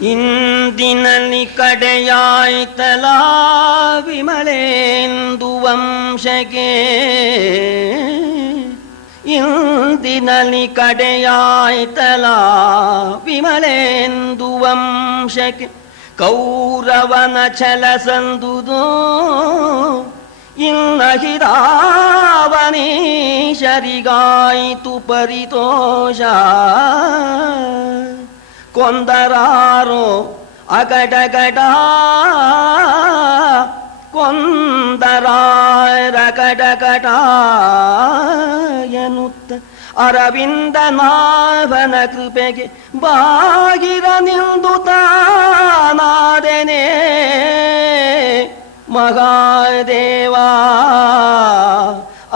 ಇಂದಿನಲ್ಲಿ ಕಡೆಯಾಯ್ತಲ ವಿಮಲೇಂದು ವಂಶಕ್ಕೆ, ಇಂದಿನಲ್ಲಿ ಕಡೆಯಾಯ್ತಲ ವಿಮಲೇಂದು ವಂಶಕ್ಕೆ, ಕೌರವನ ಛಲ ಸಂದುದೋ ಇನ್ನಹಿರಾವನೀಶರಿಗಾಯಿತು ಪರಿತೋಷ. ಕೊಂದರಾರೋ ಅಗಡಗಡ ಕೊಂದರಾರಗಡಗಡ ಎನ್ನುತ್ತ ಅರವಿಂದ ನಾಭನ ಕೃಪೆಗೆ ಬಾಗಿರ ನಿಂದು ತಾನಾದೆನೆ ಮಹಾದೇವಾ.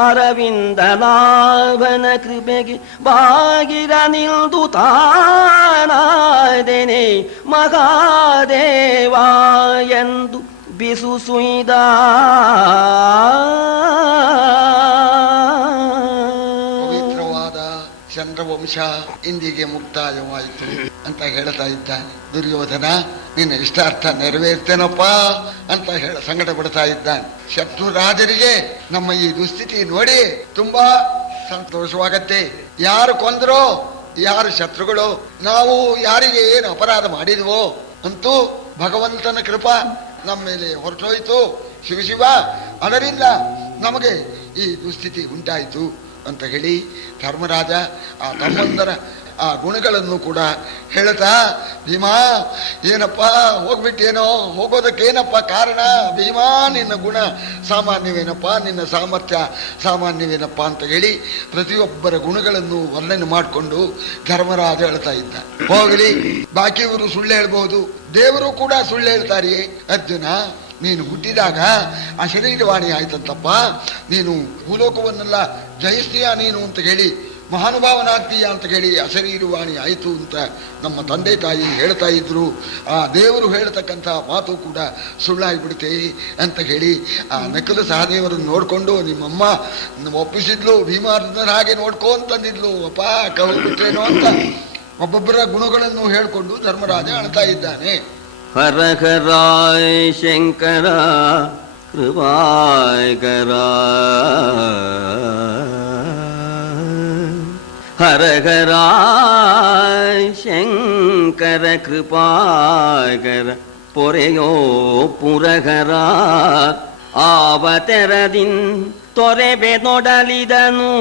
ಅರವಿಂದ ನಾಭನ ಕೃಪೆಗೆ ಬಾಗಿರ ನಿಲ್ದು ತಾನಾದೆನೆ ಮಹಾದೇವಾ ಎಂದು ಬಿಸು ಸುಯ್ದ. ಪವಿತ್ರವಾದ ಚಂದ್ರವಂಶ ಇಂದಿಗೆ ಮುಕ್ತಾಯವಾಯಿತು ಅಂತ ಹೇಳ್ತಾ ಇದ್ದಾನೆ. ದುರ್ಯೋಧನ ನಿನ್ನ ಇಷ್ಟಾರ್ಥ ನೆರವೇರ್ತೇನಪ್ಪ ಅಂತ ಸಂಕಟ ಪಡ್ತಾ ಇದ್ದಾನೆ. ಶತ್ರು ರಾಜರಿಗೆ ನಮ್ಮ ಈ ದುಸ್ಥಿತಿ ನೋಡಿ ತುಂಬಾ ಸಂತೋಷವಾಗತ್ತೆ. ಯಾರು ಕೊಂದರೋ, ಯಾರು ಶತ್ರುಗಳು, ನಾವು ಯಾರಿಗೆ ಏನು ಅಪರಾಧ ಮಾಡಿದ್ವೋ ಅಂತೂ ಭಗವಂತನ ಕೃಪಾ ನಮ್ಮ ಮೇಲೆ ಹೊರಟೋಯ್ತು. ಶಿವ ಅದರಿಂದ ನಮಗೆ ಈ ದುಸ್ಥಿತಿ ಉಂಟಾಯಿತು ಅಂತ ಹೇಳಿ ಧರ್ಮರಾಜ ಆ ತಮ್ಮಂದರ ಆ ಗುಣಗಳನ್ನು ಕೂಡ ಹೇಳ್ತಾ, ಭೀಮಾ ಏನಪ್ಪ ಹೋಗ್ಬಿಟ್ಟೇನೋ, ಹೋಗೋದಕ್ಕೇನಪ್ಪ ಕಾರಣ? ಭೀಮಾ ನಿನ್ನ ಗುಣ ಸಾಮಾನ್ಯವೇನಪ್ಪ, ನಿನ್ನ ಸಾಮರ್ಥ್ಯ ಸಾಮಾನ್ಯವೇನಪ್ಪ ಅಂತ ಹೇಳಿ ಪ್ರತಿಯೊಬ್ಬರ ಗುಣಗಳನ್ನು ವರ್ಣನೆ ಮಾಡಿಕೊಂಡು ಧರ್ಮರಾಜ ಹೇಳ್ತಾ ಇದ್ದ. ಹೋಗಲಿ, ಬಾಕಿಯವರು ಸುಳ್ಳು ಹೇಳ್ಬಹುದು, ದೇವರು ಕೂಡ ಸುಳ್ಳು ಹೇಳ್ತಾರೆಯೇ. ಅರ್ಜುನ, ನೀನು ಹುಟ್ಟಿದಾಗ ಆ ಶರೀರವಾಣಿ ಆಯ್ತಂತಪ್ಪ, ನೀನು ಭೂಲೋಕವನ್ನೆಲ್ಲ ಜಯಿಸ್ತೀಯ ನೀನು ಅಂತ ಹೇಳಿ, ಮಹಾನುಭಾವನಾಗ್ತೀಯ ಅಂತ ಹೇಳಿ ಅಶರೀರವಾಣಿ ಆಯಿತು ಅಂತ ನಮ್ಮ ತಂದೆ ತಾಯಿ ಹೇಳ್ತಾ ಇದ್ರು. ಆ ದೇವರು ಹೇಳ್ತಕ್ಕಂಥ ಮಾತು ಕೂಡ ಸುಳ್ಳಾಗಿಬಿಡುತ್ತೆ ಅಂತ ಹೇಳಿ ಆ ನಕಲು ಸಹದೇವರನ್ನು ನೋಡಿಕೊಂಡು ನಿಮ್ಮಮ್ಮ ಒಪ್ಪಿಸಿದ್ಲು. ಭೀಮಾರ್ಜುನರ ಹಾಗೆ ನೋಡ್ಕೋ ಅಂತಂದಿದ್ಲು. ಅಪ್ಪ ಕವಿಬಿಟ್ರೇನೋ ಅಂತ ಒಬ್ಬೊಬ್ಬರ ಗುಣಗಳನ್ನು ಹೇಳಿಕೊಂಡು ಧರ್ಮರಾಜ ಅಳ್ತಾ ಇದ್ದಾನೆ. ಹರ ಹರಾಯ ಶಂಕರ ಕೃಪಾಕರ, ಹರ ಹರಾಯ ಶಂಕರ ಕೃಪಾಕರ, ಪೊರೆಯೋ ಪುರಹರ ಆವತೆರದಿನ್ ತೊರೆಬೆ ನೊಡಲಿದನು,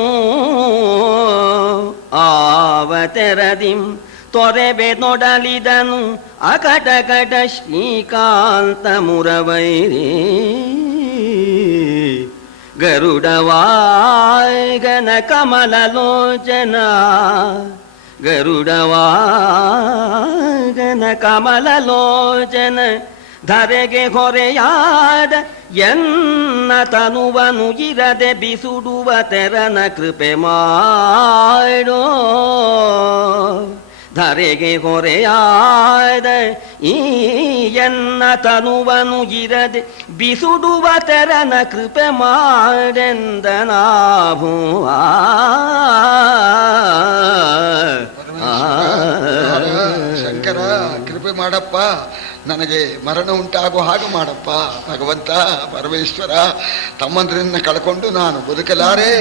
ಆವತೆರದಿಂ ತೊರೆಬೆ ನೊಡಲಿದನು ಅಕಟಕಟ ಶ್ರೀಕಾಂತ ಮುರವೈರಿ. ಗರುಡವಾಗನ ಕಮಲಲೋಚನ, ಗರುಡವಾಗನ ಕಮಲಲೋಚನ, ಧರೆಗೆ ಹೊರೆಯಾದ ಎನ್ನ ತನುವನು ಇರದೆ ಬಿಸುಡುವ ತೆರನ ಕೃಪೆ ಮಾಡೋ. ಧರೆಗೆ ಹೊರೆಯಾದ ಈ ಎನ್ನ ತನುವನು ಇರದೆ ಬಿಸುಡುವ ತೆರನ ಕೃಪೆ ಮಾಡೆಂದನಾಭುವ. ಶಂಕರ, ಕೃಪೆ ಮಾಡಪ್ಪ, ನನಗೆ ಮರಣ ಉಂಟಾಗೋ ಹಾಗೆ ಮಾಡಪ್ಪ. ಭಗವಂತ ಪರಮೇಶ್ವರ, ತಮ್ಮಂದ್ರನ್ನ ಕಳ್ಕೊಂಡು ನಾನು ಬದುಕಲಾರೆ,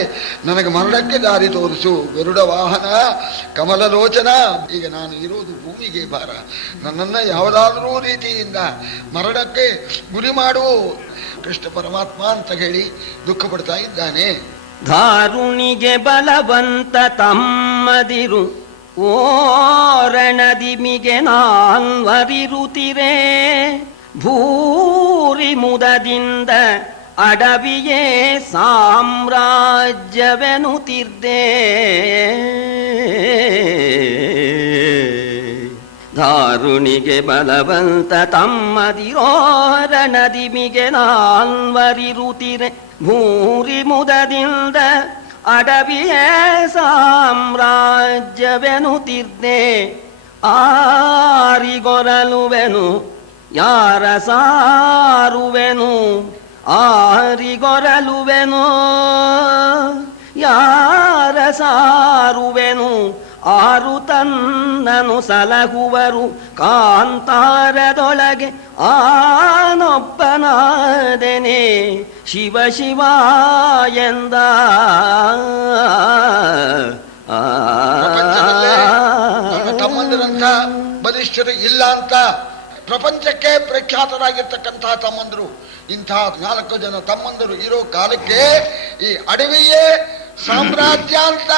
ನನಗೆ ಮರಣಕ್ಕೆ ದಾರಿ ತೋರಿಸು. ಗರುಡ ವಾಹನ, ಕಮಲಲೋಚನ, ಈಗ ನಾನು ಇರುವುದು ಭೂಮಿಗೆ ಭಾರ, ನನ್ನನ್ನು ಯಾವುದಾದ್ರೂ ರೀತಿಯಿಂದ ಮರಣಕ್ಕೆ ಗುರಿ ಮಾಡು ಕೃಷ್ಣ ಪರಮಾತ್ಮ ಅಂತ ಹೇಳಿ ದುಃಖ ಪಡ್ತಾ ಇದ್ದಾನೆ. ಧಾರುಣಿಗೆ ಬಲವಂತ ತಮ್ಮದಿರು ಓರಣದಿಮಿಗೆ ನಾನ್ವರಿರುತ್ತಿರೆ, ಭೂರಿ ಮುದದಿಂದ ಅಡವಿಯೇ ಸಾಮ್ರಾಜ್ಯವೆನುತ್ತಿದ್ದೆ. ಧಾರುಣಿಗೆ ಬಲವಂತ ತಮ್ಮದಿರೋರಣದಿಮಿಗೆ ನಾನ್ವರಿರುತ್ತಿರೆ, ಭೂರಿ ಮುದದಿಂದ ಅಡವಿಯೇ ಸಾಮ್ರಾಜ್ಯವೆನುತ್ತಿದ್ದೆ. ಆರಿಗೊರಲುವೆನು ಯಾರ ಸಾರುವೆನು, ಆರಿಗೊರಲುವೆನು ಯಾರ ಸಾರುವೆನು, ಆರು ತನ್ನನು ಸಲಹುವರು ಕಾಂತಾರದೊಳಗೆ ಆನೊಬ್ಬನಾದೆನೆ ಶಿವ ಶಿವ ಎಂದ. ನನ್ನ ತಮ್ಮಂದಿರಂತ ಬಲಿಷ್ಠರು ಇಲ್ಲ ಅಂತ ಪ್ರಪಂಚಕ್ಕೆ ಪ್ರಖ್ಯಾತರಾಗಿರ್ತಕ್ಕಂತಹ ತಮ್ಮಂದರು, ಇಂಥ 4 ಜನ ತಮ್ಮಂದರು ಇರೋ ಕಾಲಕ್ಕೆ ಈ ಅಡವಿಯೇ ಸಾಮ್ರಾಜ್ಯ ಅಂತ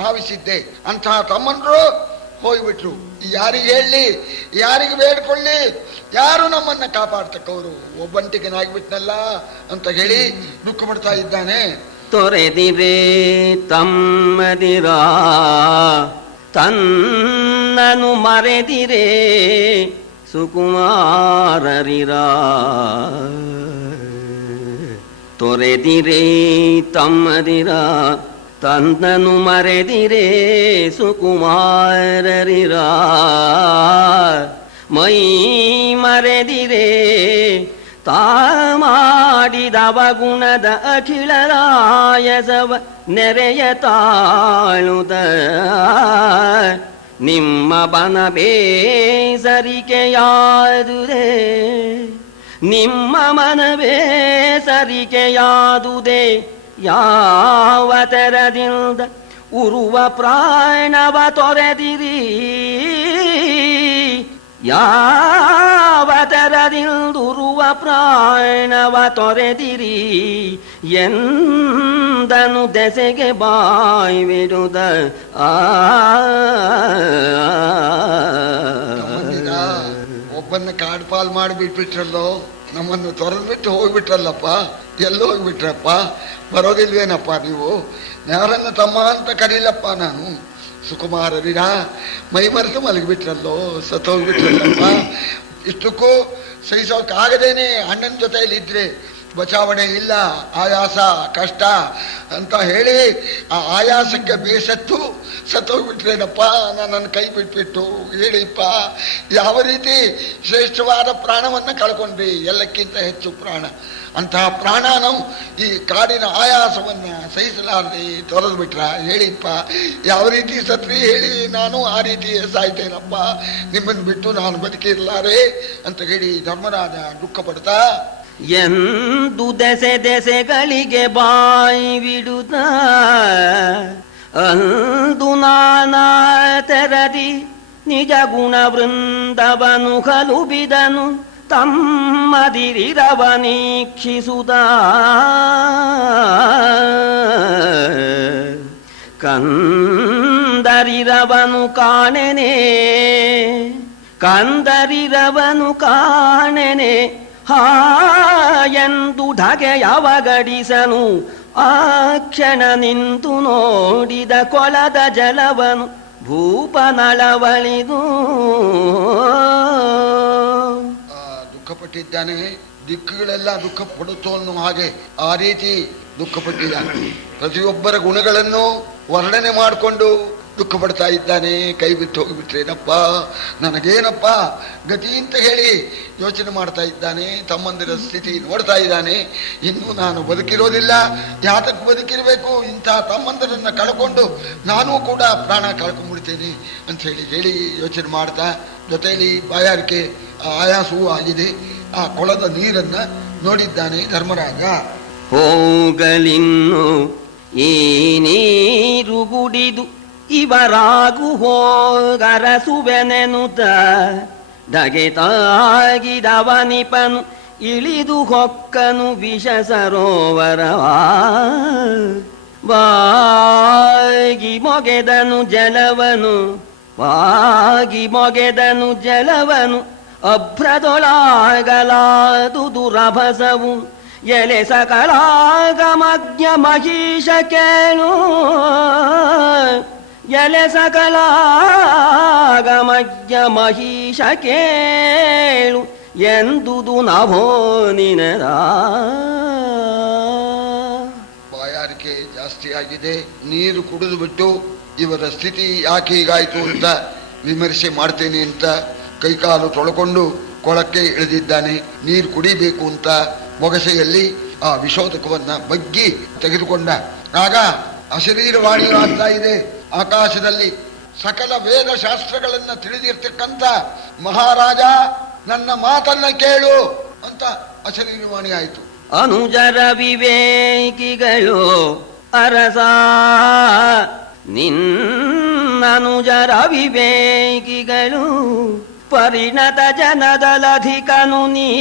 ಭಾವಿಸಿದ್ದೆ. ಅಂತಹ ತಮ್ಮಂದರು ಹೋಗ್ಬಿಟ್ರು. ಯಾರಿಗೆ ಹೇಳಿ, ಯಾರಿಗೆ ಬೇಡ್ಕೊಳ್ಳಿ, ಯಾರು ನಮ್ಮನ್ನ ಕಾಪಾಡ್ತಕ್ಕವರು, ಒಬ್ಬಂಟಿಗನಾಗ್ಬಿಟ್ನಲ್ಲ ಅಂತ ಹೇಳಿ ದುಃಖ ಪಡ್ತಾ ಇದ್ದಾನೆ. ತೊರೆದಿರೇ ತಮ್ಮದಿರ ತನ್ನನು ಮರೆದಿರೇ ಸುಕುಮಾರರಿರ. ತೊರೆದಿರೇ ತಮ್ಮದಿರ ತನ್ನನು ಮರೆದಿರೇ ಸುಕುಮಾರರಿರ. ಮೈ ಮರೆದಿರೇ ತಾ ಮಾಡಿದವ ಗುಣದ ಅಖಿಳರಾಯಸವ ನೆರೆಯ ತಾಳುದ. ನಿಮ್ಮ ಬನ ಬೇಸರಿಕೆಯಾದುದೇ, ನಿಮ್ಮ ಮನವೇ ಸರಿಕೆಯಾದುದೇ. ಯಾವ ತೆರದಿಂದ ಉರುವ ಪ್ರಾಣವ ತೊರೆದಿರಿ, ಯಾವ ತೆರದಿಂದುರುವ ಪ್ರಾಣವ ತೊರೆದಿರಿ ಎಂದನು ದೆಸೆಗೆ ಬಾಯ್ಬಿಡುದ. ಒಬ್ಬನ್ನ ಕಾಡ್ಪಾಲ್ ಮಾಡಿಬಿಟ್ಬಿಟ್ರಲ್ಲೋ, ನಮ್ಮನ್ನು ತೊರೆದ್ಬಿಟ್ಟು ಹೋಗ್ಬಿಟ್ರಲ್ಲಪ್ಪ. ಎಲ್ಲೋ ಹೋಗ್ಬಿಟ್ರಪ್ಪ, ಬರೋದಿಲ್ವೇನಪ್ಪ ನೀವು? ಯಾರನ್ನ ತಮ್ಮ ಅಂತ ಕರೀಲಪ್ಪ ನಾನು. ಸುಕುಮಾರರಿರ ಮೈ ಮರೆತು ಮಲಗಿಬಿಟ್ರಲ್ಲೋ, ಸತ್ತೋಗ್ಬಿಟ್ರಲ್ಲಪ್ಪ. ಇಷ್ಟಕ್ಕೂ ಸಹಿಸೋಕ್ಕಾಗದೇನೆ ಅಣ್ಣನ ಜೊತೆಯಲ್ಲಿ ಇದ್ರೆ ಬಚಾವಣೆ ಇಲ್ಲ, ಆಯಾಸ ಕಷ್ಟ ಅಂತ ಹೇಳಿ ಆ ಆಯಾಸಕ್ಕೆ ಬೇಸತ್ತು ಸತ್ತೋಗ್ಬಿಟ್ರೇನಪ್ಪ. ನನ್ನ ಕೈ ಬಿಟ್ಬಿಟ್ಟು ಹೇಳಿಪ್ಪ, ಯಾವ ರೀತಿ ಶ್ರೇಷ್ಠವಾದ ಪ್ರಾಣವನ್ನು ಕಳ್ಕೊಂಡ್ರಿ, ಎಲ್ಲಕ್ಕಿಂತ ಹೆಚ್ಚು ಪ್ರಾಣ. ಅಂತಹ ಪ್ರಾಣನು ಈ ಕಾಡಿನ ಆಯಾಸವನ್ನ ಸಹಿಸಲಾರದೆ ತೊರೆದು ಬಿಟ್ರ. ಹೇಳಿಪ್ಪ, ಯಾವ ರೀತಿ ಸತ್ರಿ ಹೇಳಿ, ನಾನು ಆ ರೀತಿ ಸಾಯ್ತೇನಪ್ಪ, ನಿಮ್ಮನ್ನು ಬಿಟ್ಟು ನಾನು ಬದುಕಿರ್ಲಾರೆ ಅಂತ ಹೇಳಿ ಧರ್ಮರಾಜ ದುಃಖ ಪಡ್ತಾ ಎಂದು ದೆಸೆ ದೆಸೆಗಳಿಗೆ ಬಾಯಿ ಬಿಡುತ್ತ ಅಂದು ನಾನಾ ತೆರದಿ ನಿಜ ಗುಣ ವೃಂದವನು ಕಲುಬಿದನು ತಮ್ಮದಿರಿರವನೀಕ್ಷಿಸುದ. ಕಂದರಿರವನು ಕಾಣೆನೆ, ಕಂದರಿರವನು ಕಾಣೆನೆ ಹಾ ಎಂದು ಢಗೆಯವಗಡಿಸನು. ಆ ಕ್ಷಣ ನಿಂತು ನೋಡಿದ ಕೊಳದ ಜಲವನು ಭೂಪನಳವಳಿದು. ದುಃಖಪಟ್ಟಿದ್ದಾನೆ. ದಿಕ್ಕುಗಳೆಲ್ಲ ದುಃಖ ಪಡುತ್ತೋ ಅನ್ನೋ ಹಾಗೆ ಆ ರೀತಿ ದುಃಖಪಟ್ಟಿದ್ದಾನೆ. ಪ್ರತಿಯೊಬ್ಬರ ಗುಣಗಳನ್ನು ವರ್ಣನೆ ಮಾಡಿಕೊಂಡು ದುಃಖ ಪಡ್ತಾ ಇದ್ದಾನೆ. ಕೈ ಬಿಟ್ಟು ಹೋಗಿಬಿಟ್ರೇನಪ್ಪ, ನನಗೇನಪ್ಪ ಗತಿ ಅಂತ ಹೇಳಿ ಯೋಚನೆ ಮಾಡ್ತಾ ಇದ್ದಾನೆ. ತಮ್ಮಂದಿರ ಸ್ಥಿತಿ ನೋಡ್ತಾ ಇದ್ದಾನೆ. ಇನ್ನು ನಾನು ಬದುಕಿರೋದಿಲ್ಲ, ಯಾತಕ್ಕೆ ಬದುಕಿರಬೇಕು, ಇಂಥ ತಮ್ಮಂದಿರನ್ನ ಕಳ್ಕೊಂಡು ನಾನೂ ಕೂಡ ಪ್ರಾಣ ಕಳ್ಕೊಂಡ್ಬಿಡ್ತೇನೆ ಅಂತ ಹೇಳಿ ಯೋಚನೆ ಮಾಡ್ತಾ, ಜೊತೆಯಲ್ಲಿ ಬಾಯಾರಿಕೆ ಆಯಾಸವೂ ಆಗಿದೆ. ಆ ಕೊಳದ ನೀರನ್ನ ನೋಡಿದ್ದಾನೆ ಧರ್ಮರಾಜ. ಹೋಗಲಿನ್ನು ಈ ನೀರು ಗುಡಿದು ಇವರಾಗು ಹೋಗರಸುವೆನೆನುತ ದಗೆತಾಗಿದವನಿಪನು ಇಳಿದು ಹೊಕ್ಕನು ವಿಷ ಸರೋವರವಾ. ವಾಗಿ ಮೊಗೆದನು ಜಲವನು, ವಾಗಿ ಮೊಗೆದನು ಜಲವನು ಅಭ್ರದೊಳಾಗಲಾದು ದುರಭಸವು. ಎಲೆ ಸಕಲಾಗಮಜ್ಞ ಮಹಿಷ ಕೇಳು, ಎಲೆ ಸಕಲಾಗಮಜ್ಞ ಮಹಿಷ ಕೇಳು ಎಂದುದು ನಭೋ ನಿನದ. ಬಾಯಾರಿಕೆ ಜಾಸ್ತಿ ಆಗಿದೆ. ನೀರು ಕುಡಿದು ಬಿಟ್ಟು ಇವರ ಸ್ಥಿತಿ ಯಾಕೆ ಹೀಗಾಯ್ತು ಅಂತ ವಿಮರ್ಶೆ ಮಾಡ್ತೇನೆ ಅಂತ ಕೈಕಾಲು ತೊಳ್ಕೊಂಡು ಕೊಳಕ್ಕೆ ಇಳಿದಿದ್ದಾನೆ. ನೀರು ಕುಡಿಬೇಕು ಅಂತ ಮೊಗಸೆಯಲ್ಲಿ ಆ ವಿಶೋಧಕವನ್ನ ಬಗ್ಗಿ ತೆಗೆದುಕೊಂಡ. ಆಗ ಅಶರೀರವಾಣಿ ಆಗ್ತಾ ಇದೆ ಆಕಾಶದಲ್ಲಿ. ಸಕಲ ವೇದ ಶಾಸ್ತ್ರಗಳನ್ನ ತಿಳಿದಿರ್ತಕ್ಕಂಥ ಮಹಾರಾಜ ನನ್ನ ಮಾತನ್ನ ಕೇಳು ಅಂತ ಅಶರೀರವಾಣಿ ಆಯಿತು. ಅನುಜರ ವಿವೇಕಿಗಳು ಅರಸ ನಿನ್ನನುಜರ ವಿವೇಕಿಗಳು ಪರಿಣತ ಜನದಲಧಿಕನು ನೀ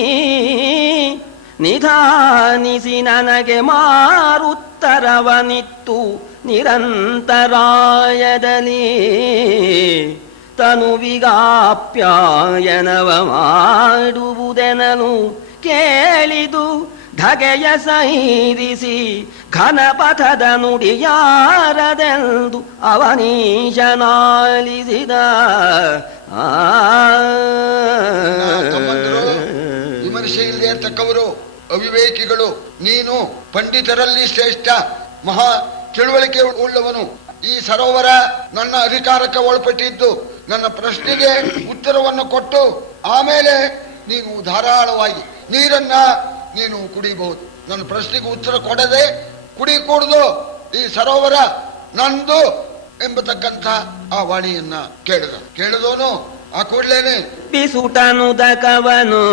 ನಿಧಾನಿಸಿ ನನಗೆ ಮಾರುತ್ತರವನಿತ್ತು ನಿರಂತರಾಯದಲ್ಲಿ ತನುವಿಗಾಪ್ಯಾಯನವ ಮಾಡುವುದೆನನು ಕೇಳಿದು ಧಗೆಯ ಸೈರಿಸಿ ಘನಪಥದ ನುಡಿಯಾರದೆಂದು ಅವನೀಶನಾಲಿಸಿದ. ವಿಮರ್ಶೆ ಇಲ್ಲದೆ ಇರ್ತಕ್ಕವರು ಅವಿವೇಕಿಗಳು. ನೀನು ಪಂಡಿತರಲ್ಲಿ ಶ್ರೇಷ್ಠ, ಮಹಾ ತಿಳುವಳಿಕೆ ಉಳ್ಳವನು. ಈ ಸರೋವರ ನನ್ನ ಅಧಿಕಾರಕ್ಕೆ ಒಳಪಟ್ಟಿದ್ದು, ನನ್ನ ಪ್ರಶ್ನೆಗೆ ಉತ್ತರವನ್ನು ಕೊಟ್ಟು ಆಮೇಲೆ ನೀನು ಧಾರಾಳವಾಗಿ ನೀರನ್ನ ನೀನು ಕುಡಿಬಹುದು. ನನ್ನ ಪ್ರಶ್ನೆಗೆ ಉತ್ತರ ಕೊಡದೆ ಕುಡಿಕೂಡ್ದು, ಈ ಸರೋವರ ನಂದು ಎಂಬತಕ್ಕಂಥ ಆ ವಾಣಿಯನ್ನ ಕೇಳಿದವನು ಆ ಕೂಡ್ಲೇನೆ ಬಿಸುಟನುದಕವನು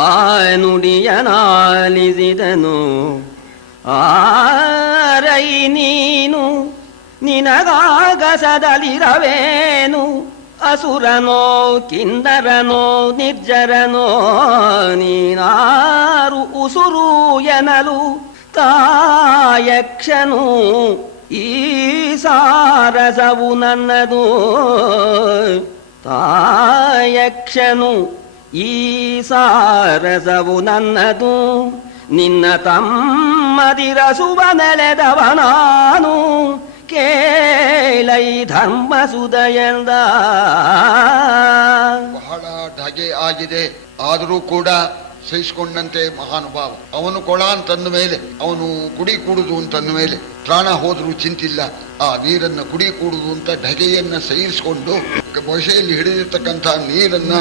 ಆ ನುಡಿಯನಾಲಿಸಿದನು. ಆರೈ ನೀನು ನಿನಗಾಗಸದಲಿರವೇನು, ಅಸುರನೋ ಕಿಂದರನೋ ನಿರ್ಜರನೋ ನೀನಾರು ಉಸುರು ಎನಲು ತಾಯಕ್ಷನು ಈ ಸಾರಸವು ನನ್ನದು. ತಾಯಕ್ಷನು ಈ ಸಾರಸವು ನನ್ನದು, ನಿನ್ನ ತಮ್ಮದಿರಸುವ ನೆಲೆದವ ನಾನು ಕೇಳೈ ಧರ್ಮಸುದಯಂದ. ಬಹಳ ಢಗೆ ಆಗಿದೆ, ಆದರೂ ಕೂಡ ಸಹಿಸಿಕೊಂಡಂತೆ ಮಹಾನುಭಾವ. ಅವನು ಕೊಳ ಅಂತಂದ ಮೇಲೆ, ಅವನು ಕುಡಿ ಕೂಡುದು ಅಂತಂದ ಮೇಲೆ ಪ್ರಾಣ ಹೋದ್ರೂ ಚಿಂತಿಲ್ಲ. ಆ ನೀರನ್ನ ಕುಡಿ ಕೂಡುದು ಅಂತ ಢಗೆಯನ್ನ ಸಹಿಸಿಕೊಂಡು ಬೊಸೆಯಲ್ಲಿ ಹಿಡಿದಿರ್ತಕ್ಕಂಥ ನೀರನ್ನ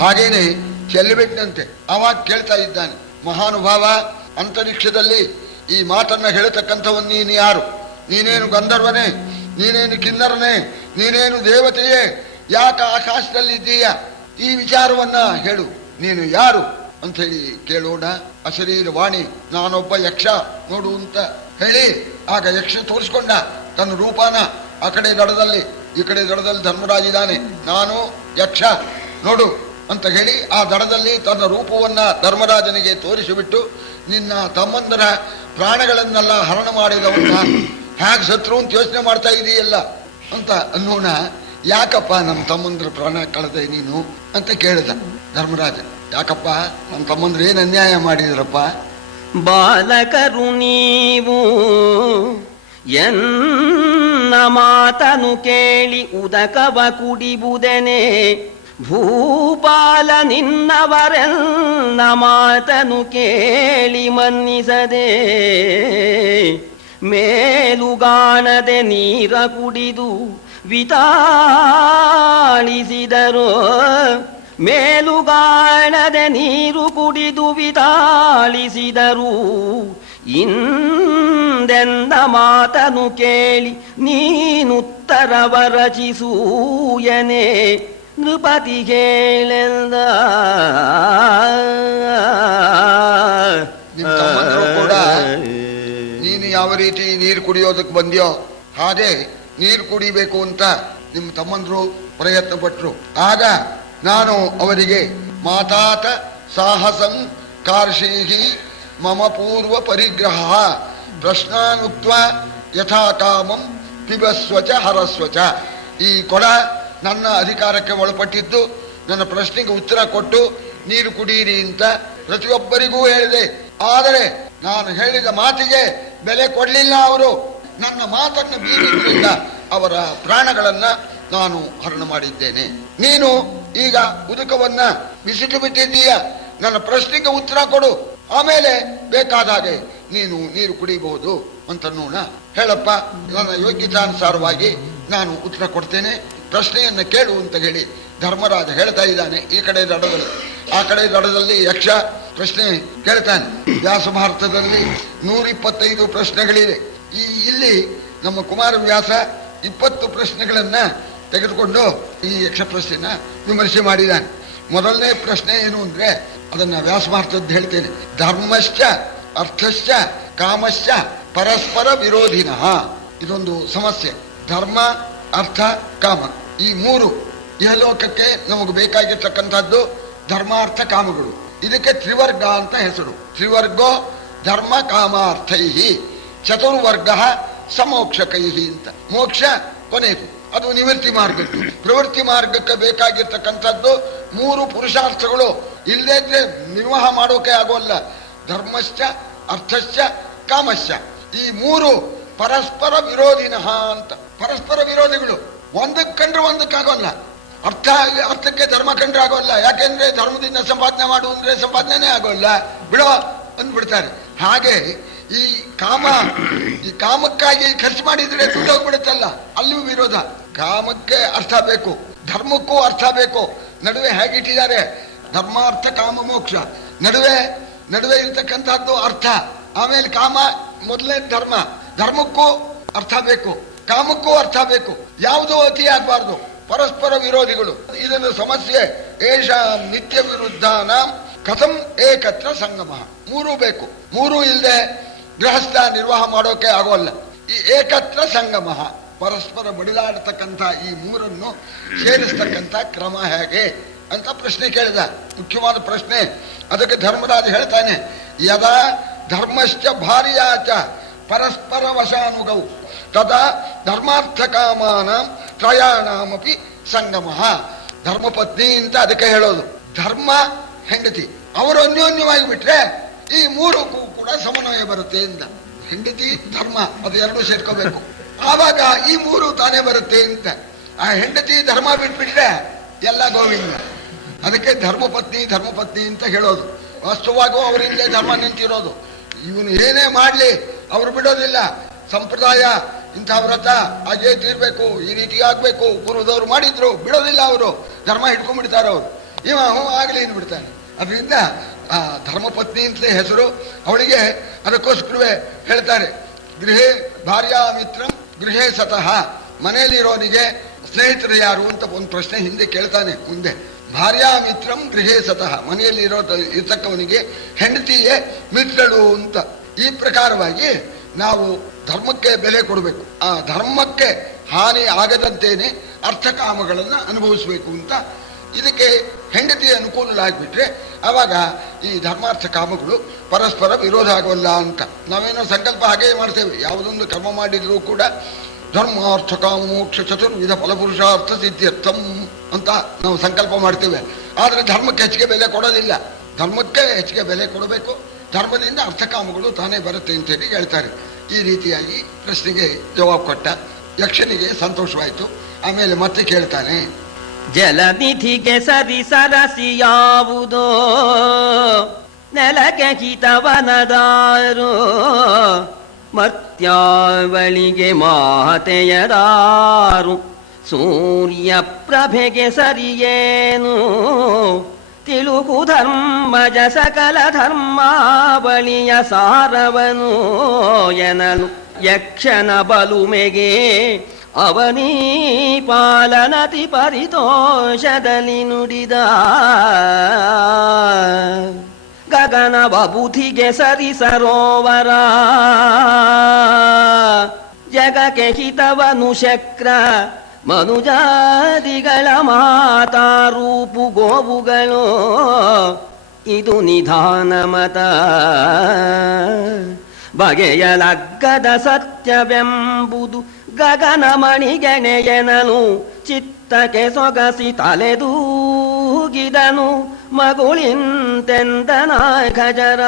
ಹಾಗೇನೆ ಚೆಲ್ಲಬಿಟ್ಟಂತೆ ಅವಾಗ ಕೇಳ್ತಾ ಇದ್ದಾನೆ. ಮಹಾನುಭಾವ, ಅಂತರಿಕ್ಷದಲ್ಲಿ ಈ ಮಾತನ್ನ ಹೇಳ್ತಕ್ಕಂಥವನ್ ನೀನು ಯಾರು? ನೀನೇನು ಗಂಧರ್ವನೇ? ನೀನೇನು ಕಿನ್ನರನೇ? ನೀನೇನು ದೇವತೆಯೇ? ಯಾಕ ಆಕಾಶದಲ್ಲಿದ್ದೀಯ? ಈ ವಿಚಾರವನ್ನ ಹೇಳು, ನೀನು ಯಾರು ಅಂತ ಹೇಳಿ ಕೇಳೋಣ. ಅಶರೀರ ವಾಣಿ, ನಾನೊಬ್ಬ ಯಕ್ಷ ನೋಡು ಅಂತ ಹೇಳಿ ಆಗ ಯಕ್ಷ ತೋರಿಸ್ಕೊಂಡ ತನ್ನ ರೂಪಾನ. ಆ ಕಡೆ ದಡದಲ್ಲಿ ಈ ಕಡೆ ದಡದಲ್ಲಿ ಧರ್ಮರಾಜ ಇದ್ದಾನೆ, ನಾನು ಯಕ್ಷ ನೋಡು ಅಂತ ಹೇಳಿ ಆ ದಡದಲ್ಲಿ ತನ್ನ ರೂಪವನ್ನ ಧರ್ಮರಾಜನಿಗೆ ತೋರಿಸಿಬಿಟ್ಟು, ನಿನ್ನ ತಮ್ಮಂದರ ಪ್ರಾಣಗಳನ್ನೆಲ್ಲ ಹರಣ ಮಾಡಿದವನ್ನ ಹೇಗೆ ಸತ್ರು ಅಂತ ಯೋಚನೆ ಮಾಡ್ತಾ ಇದೀಯಲ್ಲ ಅಂತ ಅನ್ನೋಣ. ಯಾಕಪ್ಪ ನಮ್ಮ ತಮ್ಮಂದ್ರ ಪ್ರಾಣ ಕಳೆದೆ ನೀನು ಅಂತ ಕೇಳಿದ ಧರ್ಮರಾಜ. ಯಾಕಪ್ಪ ನಮ್ಮ ತಮ್ಮಂದ್ರ ಏನ್ ಅನ್ಯಾಯ ಮಾಡಿದ್ರಪ್ಪ? ಬಾಲಕರು ನೀವು ಎನ್ನ ಮಾತನು ಕೇಳಿ ಉದಕವ ಕುಡಿಬುದೆನೆ, ಭೂಪಾಲ ನಿನ್ನವರೆನ್ನ ಮಾತನು ಕೇಳಿ ಮನ್ನಿಸದೆ, ಮೇಲುಗಾಣದೆ ನೀರ ಕುಡಿದು ವಿತಾಳಿಸಿದರು. ಮೇಲುಗಾಣದೆ ನೀರು ಕುಡಿದು ವಿತಾಳಿಸಿದರು. ಇಂದೆಂದ ಮಾತನು ಕೇಳಿ ನೀನುತ್ತರವ ರಚಿಸೂಯನೆ ನೃಪತಿ ಕೇಳೆಂದ. ಕೂಡ ನೀನು ಯಾವ ರೀತಿ ನೀರು ಕುಡಿಯೋದಕ್ಕೆ ಬಂದ್ಯೋ ಹಾಗೆ ನೀರು ಕುಡಿಬೇಕು ಅಂತ ನಿಮ್ಮ ತಮ್ಮಂದ್ರು ಪ್ರಯತ್ನ ಪಟ್ರು. ಆಗ ನಾನು ಅವರಿಗೆ ಮಾತಾತ ಸಾಹಸಂ ಕಾರ್ಷೀಹಿ ಮಮ ಪೂರ್ವ ಪರಿಗ್ರಹ ಪ್ರಶ್ನಾನುಕ್ತ ಯಥಾ ಕಾಮಂ ಪಿಬಸ್ವಚ ಹರಸ್ವಚ. ಈ ಕೊಡ ನನ್ನ ಅಧಿಕಾರಕ್ಕೆ ಒಳಪಟ್ಟಿದ್ದು, ನನ್ನ ಪ್ರಶ್ನೆಗೆ ಉತ್ತರ ಕೊಟ್ಟು ನೀರು ಕುಡಿಯಿರಿ ಅಂತ ಪ್ರತಿಯೊಬ್ಬರಿಗೂ ಹೇಳಿದೆ. ಆದರೆ ನಾನು ಹೇಳಿದ ಮಾತಿಗೆ ಬೆಲೆ ಕೊಡಲಿಲ್ಲ ಅವರು. ನನ್ನ ಮಾತನ್ನು ಮೀರಿದ್ರಿಂದ ಅವರ ಪ್ರಾಣಗಳನ್ನ ನಾನು ಹರಣ ಮಾಡಿದ್ದೇನೆ. ನೀನು ಈಗ ಉದುಕವನ್ನ ಬಿಸಿಟು ಬಿಟ್ಟಿದ್ದೀಯ, ನನ್ನ ಪ್ರಶ್ನೆಗೆ ಉತ್ತರ ಕೊಡು, ಆಮೇಲೆ ಬೇಕಾದಾಗೆ ನೀನು ನೀರು ಕುಡಿಬಹುದು ಅಂತ ನೋಡ. ಹೇಳಪ್ಪ, ನನ್ನ ಯೋಗ್ಯತಾನುಸಾರವಾಗಿ ನಾನು ಉತ್ತರ ಕೊಡ್ತೇನೆ, ಪ್ರಶ್ನೆಯನ್ನ ಕೇಳು ಅಂತ ಹೇಳಿ ಧರ್ಮರಾಜ ಹೇಳ್ತಾ ಇದ್ದಾನೆ. ಈ ಕಡೆ ದಡದಲ್ಲಿ ಆ ಕಡೆ ದಡದಲ್ಲಿ ಯಕ್ಷ ಪ್ರಶ್ನೆ ಕೇಳ್ತಾನೆ. ವ್ಯಾಸ ಭಾರತದಲ್ಲಿ 125 ಪ್ರಶ್ನೆಗಳಿವೆ. ಇಲ್ಲಿ ನಮ್ಮ ಕುಮಾರವ್ಯಾಸ 20 ಪ್ರಶ್ನೆಗಳನ್ನ ತೆಗೆದುಕೊಂಡು ಈ ಯಕ್ಷ ಪ್ರಶ್ನೆನ ವಿಮರ್ಶೆ ಮಾಡಿದ್ದಾನೆ. ಮೊದಲನೇ ಪ್ರಶ್ನೆ ಏನು ಅಂದ್ರೆ ಅದನ್ನ ವ್ಯಾಸಮಾರ್ತದ್ದು ಹೇಳ್ತೇನೆ. ಧರ್ಮಶ್ಚ ಅರ್ಥಶ್ಚ ಕಾಮಶ್ಚ ಪರಸ್ಪರ ವಿರೋಧಿನಃ. ಇದೊಂದು ಸಮಸ್ಯೆ. ಧರ್ಮ, ಅರ್ಥ, ಕಾಮ, ಈ ಮೂರು ಇಹಲೋಕಕ್ಕೆ ನಮಗೆ ಬೇಕಾಗಿರ್ತಕ್ಕಂಥದ್ದು ಧರ್ಮಾರ್ಥ ಕಾಮಗಳು. ಇದಕ್ಕೆ ತ್ರಿವರ್ಗ ಅಂತ ಹೆಸರು. ತ್ರಿವರ್ಗೋ ಧರ್ಮ ಕಾಮಾರ್ಥೈ ಚತುರ್ವರ್ಗ ಸಮೋಕ್ಷಕೈ ಅಂತ. ಮೋಕ್ಷ ಕೊನೆಯದು, ಅದು ನಿವೃತ್ತಿ ಮಾರ್ಗದ್ದು. ಪ್ರವೃತ್ತಿ ಮಾರ್ಗಕ್ಕೆ ಬೇಕಾಗಿರ್ತಕ್ಕಂಥದ್ದು ಮೂರು ಪುರುಷಾರ್ಥಗಳು. ಇಲ್ಲದೇ ನಿರ್ವಾಹ ಮಾಡೋಕೆ ಆಗೋಲ್ಲ. ಧರ್ಮಶ್ಚ ಅರ್ಥಶ್ಚ ಕಾಮಶ್ಚ, ಈ ಮೂರು ಪರಸ್ಪರ ವಿರೋಧಿನಃ ಅಂತ. ಪರಸ್ಪರ ವಿರೋಧಿಗಳು. ಒಂದಕ್ಕೆ ಕಂಡ್ರೆ ಒಂದಕ್ಕಾಗೋಲ್ಲ. ಅರ್ಥಕ್ಕೆ ಧರ್ಮ ಕಂಡ್ರೆ ಆಗೋಲ್ಲ. ಯಾಕೆಂದ್ರೆ ಧರ್ಮದಿಂದ ಸಂಪಾದನೆ ಮಾಡು ಅಂದ್ರೆ ಸಂಪಾದನೆ ಆಗೋಲ್ಲ, ಬಿಡೋ ಅಂದ್ಬಿಡ್ತಾರೆ. ಹಾಗೆ ಈ ಕಾಮಕ್ಕಾಗಿ ಖರ್ಚು ಮಾಡಿದ್ರೆ ದುಡ್ಡು ಹೋಗ್ಬಿಡುತ್ತಲ್ಲ, ಅಲ್ಲಿಯೂ ವಿರೋಧ. ಕಾಮಕ್ಕೆ ಅರ್ಥ ಬೇಕು, ಧರ್ಮಕ್ಕೂ ಅರ್ಥ ಬೇಕು. ನಡುವೆ ಹೇಗಿಟ್ಟಿದ್ದಾರೆ? ಧರ್ಮಾರ್ಥ ಕಾಮ ಮೋಕ್ಷ. ನಡುವೆ ಇರ್ತಕ್ಕಂಥದ್ದು ಅರ್ಥ, ಆಮೇಲೆ ಕಾಮ, ಮೊದಲೇ ಧರ್ಮ. ಧರ್ಮಕ್ಕೂ ಅರ್ಥ ಬೇಕು, ಕಾಮಕ್ಕೂ ಅರ್ಥ ಬೇಕು. ಯಾವುದೋ ಅತಿ ಆಗಬಾರ್ದು. ಪರಸ್ಪರ ವಿರೋಧಿಗಳು. ಇದನ್ನು ಸಮಸ್ಯೆ. ಏಷ ನಿತ್ಯ ವಿರುದ್ಧಾನ ಕಥಂ ಏಕತ್ರ ಸಂಗಮ. ಮೂರೂ ಬೇಕು. ಮೂರೂ ಇಲ್ಲದೆ ಗೃಹಸ್ಥ ನಿರ್ವಾಹ ಮಾಡೋಕೆ ಆಗೋಲ್ಲ. ಈ ಏಕತ್ರ ಸಂಗಮ, ಪರಸ್ಪರ ಬಡಿದಾಡತಕ್ಕಂಥ ಈ ಮೂರನ್ನು ಸೇರಿಸ್ತಕ್ಕಂಥ ಕ್ರಮ ಹೇಗೆ ಅಂತ ಪ್ರಶ್ನೆ ಕೇಳಿದ. ಮುಖ್ಯವಾದ ಪ್ರಶ್ನೆ. ಅದಕ್ಕೆ ಧರ್ಮರಾಜ ಹೇಳ್ತಾನೆ, ಯದಾ ಧರ್ಮಶ್ಚ ಭಾರ್ಯಾಚ ಪರಸ್ಪರ ವಶಾನುಗೌ ತದಾ ಧರ್ಮಾರ್ಥ ಕಾಮಾನ ತ್ರಯಾಣಮಪಿ ಸಂಗಮ. ಧರ್ಮಪತ್ನಿ ಅಂತ ಅದಕ್ಕೆ ಹೇಳೋದು. ಧರ್ಮ ಹೆಂಡತಿ ಅವರು ಅನ್ಯೋನ್ಯವಾಗಿ ಬಿಟ್ರೆ ಈ ಮೂರಕ್ಕೂ ಕೂಡ ಸಮನ್ವಯ ಬರುತ್ತೆ ಅಂತ. ಹೆಂಡತಿ ಧರ್ಮ ಅದು ಎರಡೂ ಸೇರ್ಕೋಬೇಕು, ಆವಾಗ ಈ ಮೂರು ತಾನೇ ಬರುತ್ತೆ ಅಂತ. ಆ ಹೆಂಡತಿ ಧರ್ಮ ಬಿಟ್ಬಿಟ್ರೆ ಎಲ್ಲ ಗೋವಿಂದ. ಅದಕ್ಕೆ ಧರ್ಮಪತ್ನಿ ಅಂತ ಹೇಳೋದು. ವಾಸ್ತವವಾಗೂ ಅವರಿಂದ ಧರ್ಮ ನಿಂತಿರೋದು. ಇವನು ಏನೇ ಮಾಡ್ಲಿ ಅವರು ಬಿಡೋದಿಲ್ಲ. ಸಂಪ್ರದಾಯ ಇಂಥ ವ್ರತ ಹಾಗೇ ತೀರ್ಬೇಕು, ಈ ರೀತಿ ಆಗ್ಬೇಕು, ಪೂರ್ವದವ್ರು ಮಾಡಿದ್ರು, ಬಿಡೋದಿಲ್ಲ ಅವರು. ಧರ್ಮ ಹಿಡ್ಕೊಂಡ್ಬಿಡ್ತಾರೆ ಅವರು. ಇವ ಆಗ್ಲಿ ಬಿಡ್ತಾನೆ. ಅದರಿಂದ ಆ ಧರ್ಮಪತ್ನಿ ಅಂತಲೇ ಹೆಸರು ಅವಳಿಗೆ. ಅದಕ್ಕೋಸ್ಕರವೇ ಹೇಳ್ತಾರೆ, ಗೃಹೇ ಭಾರ್ಯಾ ಮಿತ್ರಂ ಗೃಹೇ ಸತಃ. ಮನೆಯಲ್ಲಿರೋನಿಗೆ ಸ್ನೇಹಿತರು ಯಾರು ಅಂತ ಒಂದು ಪ್ರಶ್ನೆ ಹಿಂದೆ ಕೇಳ್ತಾನೆ ಮುಂದೆ. ಭಾರ್ಯಾ ಮಿತ್ರಂ ಗೃಹೇ ಸತಃ, ಮನೆಯಲ್ಲಿ ಇರ್ತಕ್ಕವನಿಗೆ ಹೆಂಡತಿಯೇ ಮಿತ್ರಳು ಅಂತ. ಈ ಪ್ರಕಾರವಾಗಿ ನಾವು ಧರ್ಮಕ್ಕೆ ಬೆಲೆ ಕೊಡಬೇಕು. ಆ ಧರ್ಮಕ್ಕೆ ಹಾನಿ ಆಗದಂತೇನೆ ಅರ್ಥಕಾಮಗಳನ್ನು ಅನುಭವಿಸಬೇಕು ಅಂತ. ಇದಕ್ಕೆ ಹೆಂಡತಿ ಅನುಕೂಲಗಳಾಗ್ಬಿಟ್ರೆ ಆವಾಗ ಈ ಧರ್ಮಾರ್ಥ ಕಾಮಗಳು ಪರಸ್ಪರ ವಿರೋಧ ಆಗೋಲ್ಲ ಅಂತ. ನಾವೇನೋ ಸಂಕಲ್ಪ ಹಾಗೇ ಮಾಡ್ತೇವೆ. ಯಾವುದೊಂದು ಕರ್ಮ ಮಾಡಿದ್ರೂ ಕೂಡ ಧರ್ಮಾರ್ಥ ಕಾಮ ಮೋಕ್ಷ ಚತುರ್ವಿಧ ಫಲಪುರುಷಾರ್ಥ ಸಿದ್ಧ್ಯರ್ಥಂ ಅಂತ ನಾವು ಸಂಕಲ್ಪ ಮಾಡ್ತೇವೆ. ಆದರೆ ಧರ್ಮಕ್ಕೆ ಹೆಚ್ಚಿಗೆ ಬೆಲೆ ಕೊಡೋದಿಲ್ಲ. ಧರ್ಮಕ್ಕೆ ಹೆಚ್ಚಿಗೆ ಬೆಲೆ ಕೊಡಬೇಕು. ಧರ್ಮದಿಂದ ಅರ್ಥಕಾಮಗಳು ತಾನೇ ಬರುತ್ತೆ ಅಂತೇಳಿ ಹೇಳ್ತಾರೆ. ಈ ರೀತಿಯಾಗಿ ಪ್ರಶ್ನೆಗೆ ಜವಾಬು ಕೊಟ್ಟ. ಯಕ್ಷನಿಗೆ ಸಂತೋಷವಾಯಿತು. ಆಮೇಲೆ ಮತ್ತೆ ಕೇಳ್ತಾನೆ, ಜಲನಿಧಿಗೆ ಸರಿ ಸರಸಿ ಯಾವುದೋ ನೆಲಕ್ಕೆ ಹಿತವನದಾರು ಮರ್ತ್ಯಾವಳಿಗೆ ಮಾತೆಯದಾರು ಸೂರ್ಯ ಪ್ರಭೆಗೆ ಸರಿಯೇನು ತಿಳುಕು ಧರ್ಮಜ ಸಕಲ ಧರ್ಮಾವಳಿಯ ಸಾರವನು ಎನಲು ಯಕ್ಷನ ಬಲುಮೆಗೆ ಅವನೀ ಪಾಲನತಿ ಪರಿತೋಷದಲ್ಲಿ ನುಡಿದ ಗಗನ ಬಬುಧಿಗೆ ಸರಿ ಸರೋವರ ಜಗಕ್ಕೆ ಹಿತವನು ಶಕ್ರ ಮನುಜಾದಿಗಳ ಮಾತಾ ರೂಪು ಗೋವುಗಳು ಇದು ನಿಧಾನ ಮತ ಬಗೆಯಲಗ್ಗದ ಸತ್ಯವೆಂಬುದು ಗಗನ ಮಣಿಗೆಣೆಯನಲು ಚಿತ್ತಕ್ಕೆ ಸೊಗಸಿ ತಲೆದೂಗಿದನು ಮಗುಳಿಂತೆಂದನ ಖಜರ